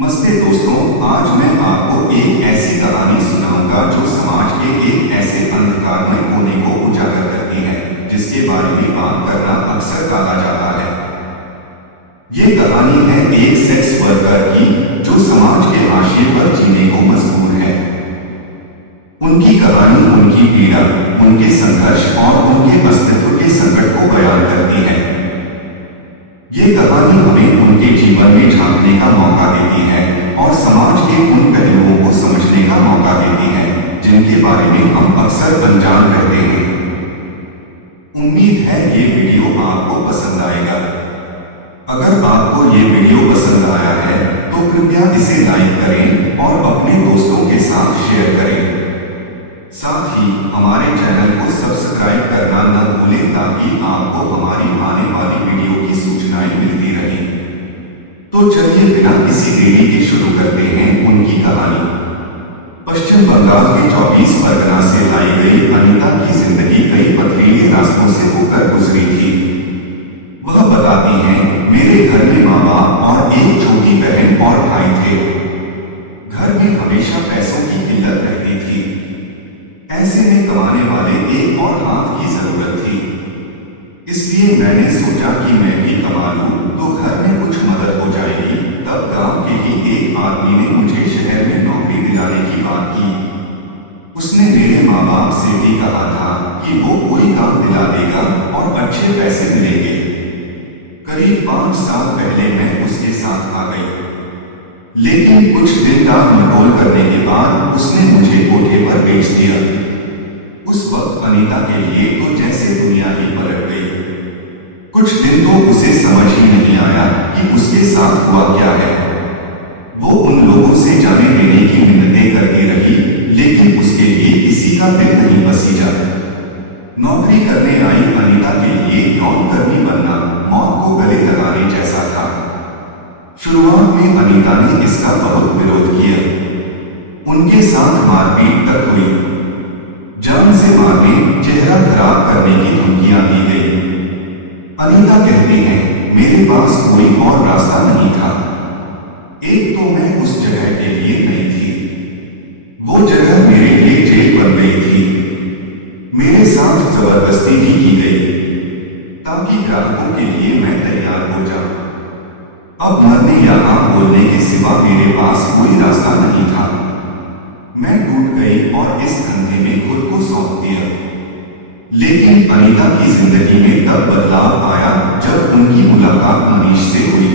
नमस्ते दोस्तों, आज मैं आपको एक ऐसी कहानी सुनाऊंगा जो समाज के एक ऐसे अंधकारमय कोने को उजागर करती है जिसके बारे में बात करना अक्सर टाला जाता है। ये कहानी है एक सेक्स वर्कर की जो समाज के हाशिए पर जीने को मजबूर है। उनकी कहानी उनकी पीड़ा, उनके संघर्ष और उनके अस्तित्व के संकट को बयान करती है। ये कहानी हमें उनके जीवन में झांकने का मौका देती है और समाज के उन पहलुओं को समझने का मौका देती है जिनके बारे में हम अक्सर अनजान रहते हैं। उम्मीद है ये वीडियो आपको पसंद आएगा। अगर आपको ये वीडियो पसंद आया है तो कृपया इसे लाइक करें और अपने दोस्तों के साथ शेयर करें। साथ ही हमारे चैनल को सब्सक्राइब करना न भूलें ताकि आपको हमारी आने वाली वीडियो की सूचनाएं मिलती रहें। तो चलिए बिना किसी देरी के शुरू करते हैं उनकी कहानी। पश्चिम बंगाल के 24 परगना से लाई गई अनीता की जिंदगी कई पथरीले रास्तों से होकर गुजरी थी। वह बताती हैं, मेरे घर में माँ बाप और एक छोटी बहन और भाई थे। घर में हमेशा पैसों की किल्लत रहती थी। ऐसे में कमाने वाले एक और हाथ की जरूरत थी। इसलिए मैंने सोचा कि मैं भी कमा लूं तो घर में कुछ मदद हो जाएगी। तब गांव के ही एक आदमी ने मुझे शहर में नौकरी दिलाने की बात की। उसने मेरे माँ बाप से भी कहा था कि वो कोई काम दिला देगा और अच्छे पैसे मिलेंगे। करीब 5 साल पहले मैं उसके साथ आ गई, लेकिन कुछ दिन का मटोल करने के बाद उसने मुझे कोठे पर बेच दिया। उस वक्त अनीता के लिए तो जैसे दुनिया ही पलट गई। कुछ दिन तो उसे समझ ही नहीं आया कि उसके साथ हुआ क्या है। वो उन लोगों से जाने देने की मिन्नतें करती रही, लेकिन उसके लिए किसी का दिल नहीं बसीजा। नौकरी करने आई अनीता के लिए यौन कर्मी बनना मौत को गले लगाने जैसा था। शुरुआत में अनीता ने इसका बहुत विरोध किया। उनके साथ मारपीट तक हुई। जान से मारने, चेहरा खराब करने की धमकियां दी गई। अनीता कहती हैं, मेरे पास कोई और रास्ता नहीं था। एक तो मैं उस जगह के लिए नहीं थी। वो जगह मेरे लिए जेल बन गई थी। मेरे साथ जबरदस्ती भी की गई ताकि ग्राहकों के लिए मैं तैयार हो जाऊं। अब मरने या आंख बोलने के सिवा मेरे पास कोई रास्ता नहीं था। मैं टूट गई और इस धंधे में खुद को सौंप दिया। लेकिन अनीता की जिंदगी में तब बदलाव आया जब उनकी मुलाकात मनीष से हुई।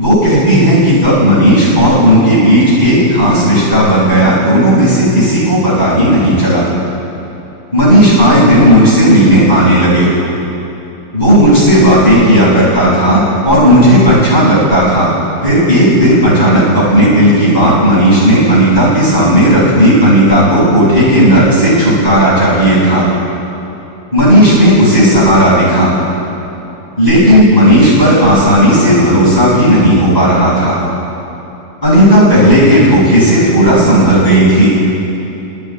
वो कहती है कि तब मनीष और उनके बीच एक खास रिश्ता बन गया। दोनों में से किसी को पता ही नहीं चला। मनीष आए दिन मुझसे मिलने आने लगे। वो मुझसे बातें किया करता था और मुझे अच्छा लगता था। फिर एक दिन अचानक अपने दिल की बात मनीष ने अनीता के सामने रख दी। अनीता को कोठे के नर्क से छुटकारा चाहिए था। मनीष ने उसे सहारा दिखा, लेकिन मनीष पर आसानी से भरोसा भी नहीं हो पा रहा था। अनीता पहले के धोखे से थोड़ा संभल गई थी।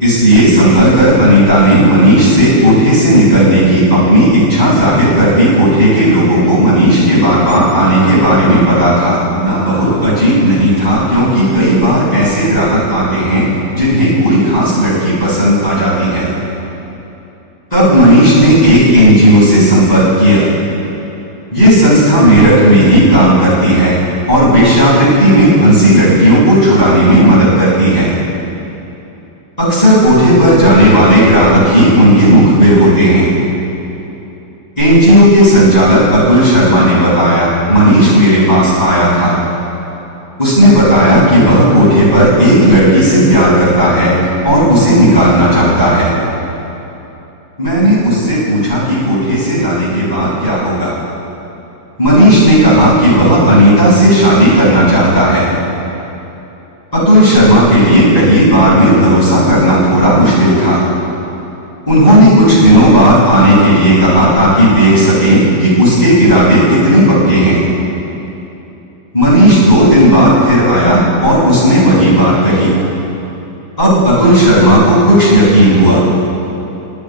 इसलिए संभल कर अनीता ने मनीष से कोठे से निकलने की अपनी इच्छा जाहिर कर दी। कोठे के लोगों को मनीष के बार-बार आने के बारे में पता था। बहुत अजीब नहीं था, क्योंकि कई बार ऐसे ग्राहक आते हैं जिन्हें कोई खास लड़की पसंद आ जाती है। तब मनीष ने एक एनजीओ से संपर्क किया। ये संस्था मेरठ में ही काम करती है और वेश्यावृत्ति में फंसी लड़कियों को छुड़ाने में मदद करती है। अक्सर कोठे पर जाने वाले ग्राहक ही उनके मुखबिर होते हैं। एनजीओ के संचालक अतुल शर्मा ने बताया, मनीष मेरे पास आया था। उसने बताया कि वह कोठे पर एक लड़की से प्यार करता है और उसे निकालना चाहता है। मैंने उससे पूछा कि कोठे से लाने के बाद क्या होगा। मनीष ने कहा कि वह अनीता से शादी करना चाहता है। अतुल शर्मा के लिए पहली बार में भरोसा करना थोड़ा मुश्किल था। उन्होंने कुछ दिनों बाद आने के लिए कहा ताकि देख सकें कि उसके इरादे कितने पक्के हैं। मनीष 2 दिन बाद फिर आया और उसने वही बात कही। अब अतुल शर्मा को कुछ यकीन हुआ।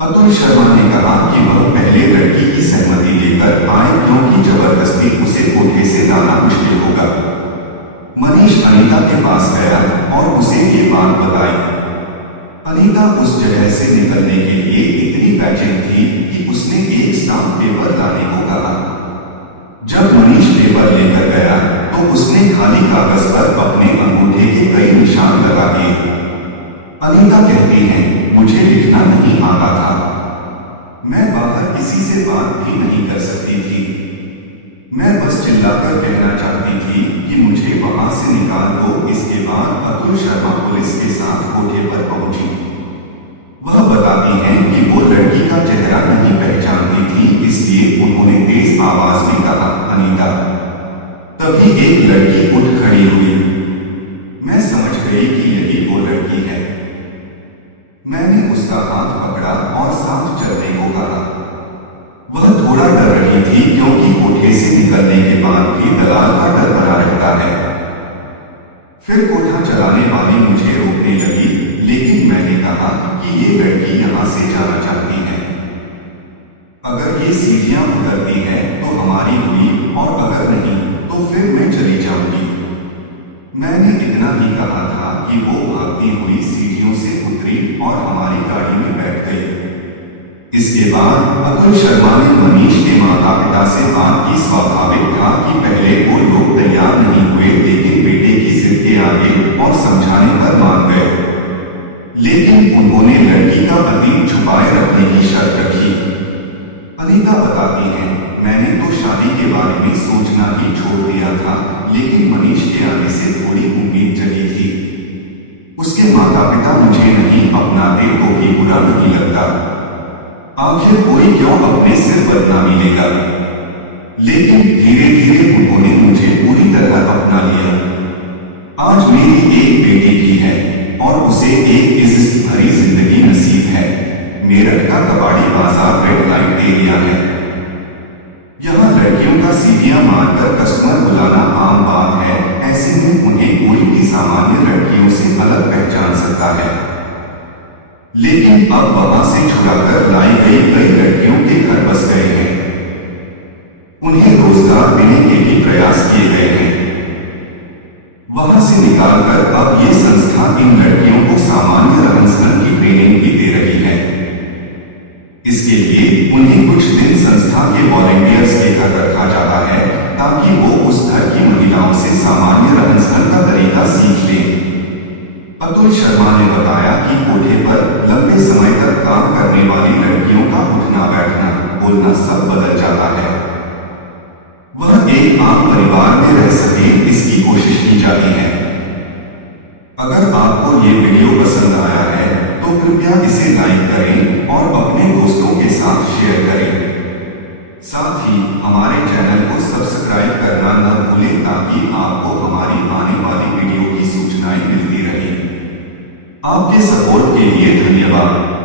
अतुल शर्मा ने कहा कि वह पहले लड़की की सहमति लेकर आए, क्योंकि जबरदस्ती उसे कोठे से लाना मुश्किल होगा। मनीष अनीता के पास गया और उसे ये बात बताई। अनीता उस जगह से निकलने के लिए इतनी बेचैन थी कि उसने एक स्टाम्प पेपर लाने को कहा। जब मनीष पेपर लेकर गया तो उसने खाली कागज पर अपने अंगूठे के कई निशान लगा दिए। अनीता कहती है, मुझे लिखना नहीं आता था। मैं बाहर किसी से बात भी नहीं कर सकती थी। मैं बस चिल्लाकर कहना चाहती थी कि मुझे वहां से निकाल दो। इसके बाद अतुल शर्मा पुलिस के साथ कोठे पर पहुंची। वह बताती हैं कि वो लड़की का चेहरा नहीं पहचानती थी, इसलिए उन्होंने तेज आवाज में कहा, अनीता। तभी एक लड़की उठ खड़ी हुई। मैं समझ गई कि यही वो लड़की है। मैंने उसका हाथ पकड़ा और साथ चलने को कहा। वह थोड़ा डर रही थी क्योंकि कोठे से निकलने के बाद भी दलाल का डर बना रहता है। फिर कोठा चलाने वाली मुझे रोकने लगी, लेकिन मैंने कहा कि ये लड़की यहां से जाना चाहती है। अगर ये सीढ़ियां उतरती हैं तो हमारी हुई, और अगर नहीं तो फिर मैं चली जाऊंगी। मैंने इतना ही कहा था कि वो भागती हुई सीढ़ियों से उतरी और हमारी गाड़ी में बैठ गई। इसके बाद अतुल शर्मा ने मनीष के माता पिता से बात की। स्वाभाविक था कि पहले वो लोग तैयार नहीं हुए, लेकिन बेटे की जिद के आगे और समझाने पर मान गए। लेकिन उन्होंने लड़की का अतीत छुपाए रखने की शर्त रखी। अनीता बताती है, मैंने तो शादी के बारे में सोचना ही छोड़ दिया था, लेकिन मनीष के आने से थोड़ी उम्मीद जगी थी। उसके माता पिता मुझे नहीं अपनाते तो भी बुरा नहीं लगता। आखिर कोई क्यों अपने सिर बदनामी लेगा। लेकिन धीरे धीरे उन्होंने मुझे पूरी तरह अपना लिया। आज मेरी एक बेटी भी है और उसे एक इज्जत भरी जिंदगी नसीब है। मेरठ का कबाड़ी बाजार रेड लाइट एरिया है। यहाँ लड़कियों का सीढ़ियां मारकर कस्टमर बुलाना आम बात है। ऐसे में उन्हें कोई भी सामान्य लड़कियों से अलग पहचान सकता है। लेकिन अब वहां से छुड़ाकर लाई गई कई लड़कियों के घर बस गए हैं। उन्हें रोजगार देने के भी प्रयास किए गए हैं। वहां से निकालकर अब ये संस्था इन लड़कियों को सामान्य रहन सहन की ट्रेनिंग भी दे रही है। इसके लिए उन्हें कुछ दिन संस्था के वॉलंटियर्स के घर रखा जाता है, ताकि वो उस घर की महिलाओं से सामान्य रहन सहन का तरीका सीख लें। अतुल शर्मा ने बताया कि कोठे पर लंबे समय तक काम करने वाली लड़कियों का उठना बैठना बोलना सब बदल जाता है। वह एक आम परिवार में रह सके, इसकी कोशिश की जाती है। अगर आपको ये वीडियो पसंद आया है तो कृपया इसे लाइक करें और अपने दोस्तों के साथ शेयर करें। साथ ही हमारे चैनल को सब्सक्राइब करना न भूलें, ताकि आपको हमारी आने वाली वीडियो की सूचनाएं मिलती रहें। आपके सपोर्ट के लिए धन्यवाद।